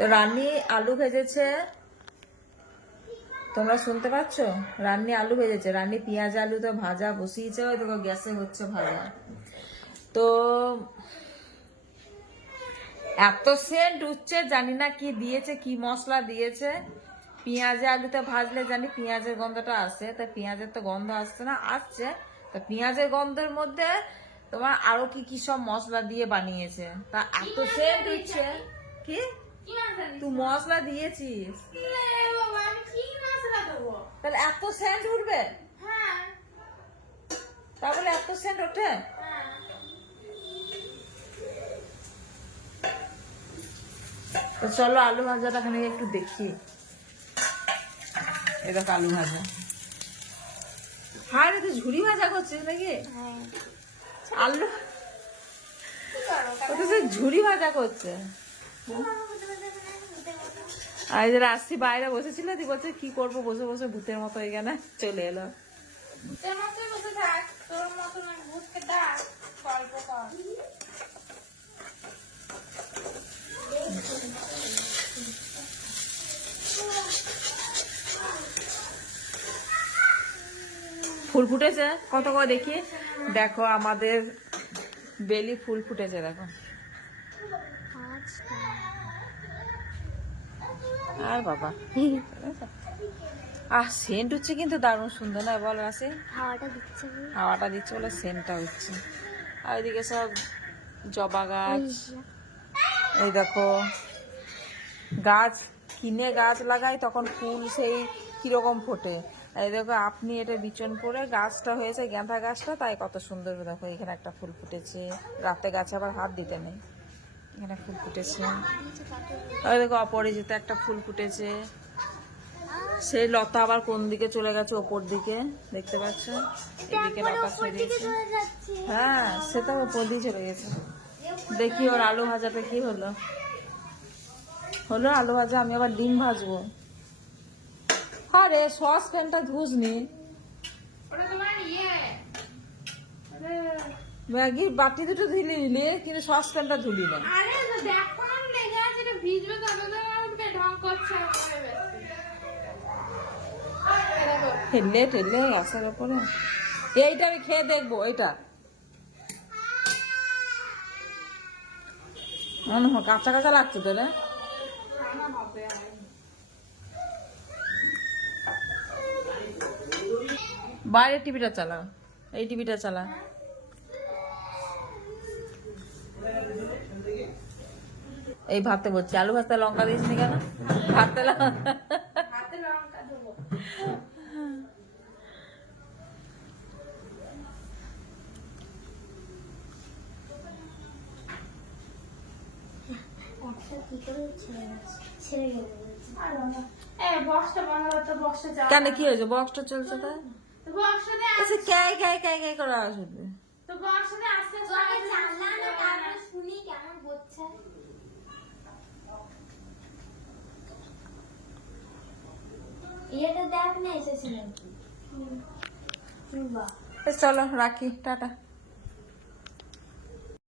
তো রান্নি আলু ভেজেছে, তোমরা শুনতে পাচ্ছ? রান্নি আলু ভেজেছে, রান্নি পেঁয়াজ আলু তো ভাজা বসিয়েছে, ওই দেখো গ্যাসে হচ্ছে ভাজা। তো এত সেন্ট উঠছে, জানি না কি দিয়েছে, কি মশলা দিয়েছে। পেঁয়াজে আলুতে ভাজলে জানি পেঁয়াজের গন্ধটা আসে, তা পেঁয়াজের তো গন্ধ আসছে না, আসছে। তা পেঁয়াজের গন্ধের মধ্যে তোমার আরো কি কি সব মশলা দিয়ে বানিয়েছে, তা এত সেন্ট উঠছে। কি তুই মশলা দিয়েছিস? তাহলে এত সেন্ট উঠবে? তা বলে এত সেন্ট ওঠে? তো চলো আলু ভাজাটা খানি একটু দেখি। এই দেখো আলু ভাজা। হ্যাঁ রে, তুই ঝুড়ি ভাজা করছিস নাকি? আলু ও তো সে ঝুড়ি ভাজা করছে। আর যারা আসছি বাইরে বসেছিল, তুই বলছে কি করবো বসে বসে ভূতের মতো, এখানে চলে এলো। ফুল ফুটেছে কত করে দেখি। দেখো আমাদের বেলি ফুল ফুটেছে, দেখো। আর বাবা সেন্ট হচ্ছে কিন্তু দারুণ সুন্দর, না বল রাসে? হাওয়াটা দিচ্ছে বলে সেন্টটা হচ্ছে। আর ওইদিকে সব জবা গাছ, এই দেখো গাছ কিনে গাছ লাগাই তখন ফুল সেই কিরকম ফোটে। এই দেখো আপনি এটা বিচন করে গাছটা হয়েছে, গাঁদা গাছটা, তাই কত সুন্দর। দেখো এখানে একটা ফুল ফুটেছে, রাতে গাছে আবার হাত দিতে নেই, এখানে ফুল ফুটেছে। ওই দেখো অপরাজিত একটা ফুল ফুটেছে, সেই লতা আবার কোন দিকে চলে গেছে, ওপর দিকে দেখতে পাচ্ছ, এদিকে লতা ছড়িয়েছে। হ্যাঁ সে তো ওপর দিয়ে চলে গেছে। দেখি ওর আলু ভাজাটা কি হলো। হলো আলু ভাজা, আমি আবার ডিম ভাজবো। আরে সস প্যানটা ধুসনি, ম্যাগি বাটি দুটো ধুলি নিলি, কিন্তু সস প্যানটা ধুলি না। ঠেলে ঠেলে গাছের উপরে। এইটা আমি খেয়ে দেখবো, এইটা কাঁচা কাঁচা লাগছে তো রে। বাইরে টিভিটা চালা, এই টিভিটা চালা। এই ভাতে বলছি আলু ভাতে লঙ্কা দিসনি কেন? ভাতে লঙ্কা দেবো। কেন কি হয়েছে? বক্সটা চলছে তা করে আসবে। চলো রাখি, টাটা।